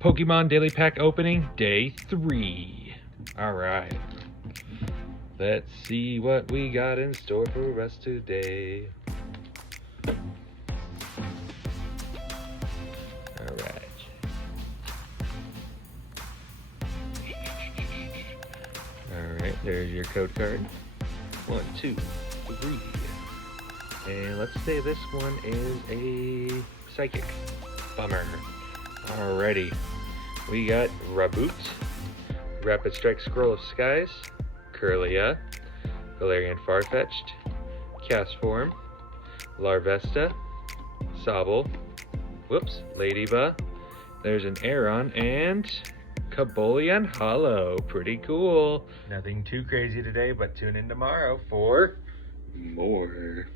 Pokemon Daily Pack opening, day 3. Alright. Let's see what we got in store for us today. Alright. Alright, there's your code card. 1, 2, 3. And let's say this one is a psychic. Bummer. Alrighty. We got Raboot, Rapid Strike Scroll of Skies, Curlia, Galarian Farfetch'd, Castform, Larvesta, Sobble, Ladybug, there's an Aeron, and Cobolion Hollow. Pretty cool. Nothing too crazy today, but tune in tomorrow for more.